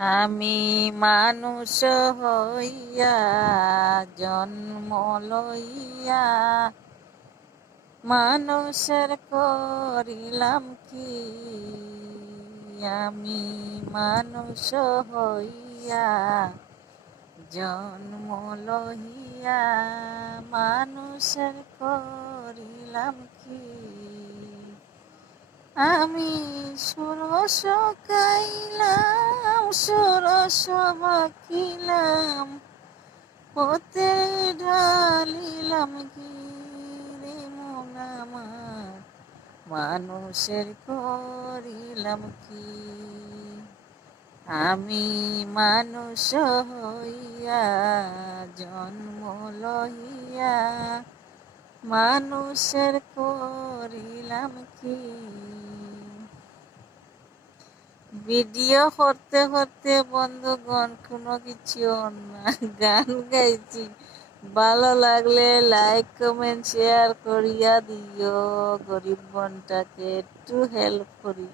আমি মানুষ হইয়া জন্ম লইয়া মানুষের করিলাম কি। আমি মানুষ হইয়া জন্ম লইয়া মানুষের করিলাম কি। আমি ষোড়শ গাইলাম, ষোড়শ বাকিলাম, পথে ঢালিলাম গিরে মন আমার মানুষের করিলাম কি। আমি মানুষ হইয়া জন্ম লইয়া মানুষের করিলাম কি। ভিডিও করতে করতে বন্ধুগণ কোনো কিছু না, গান গাইছি। ভালো লাগলে লাইক কমেন্ট শেয়ার করিয়া দিও, গরিব বোনটাকে একটু হেল্প করি।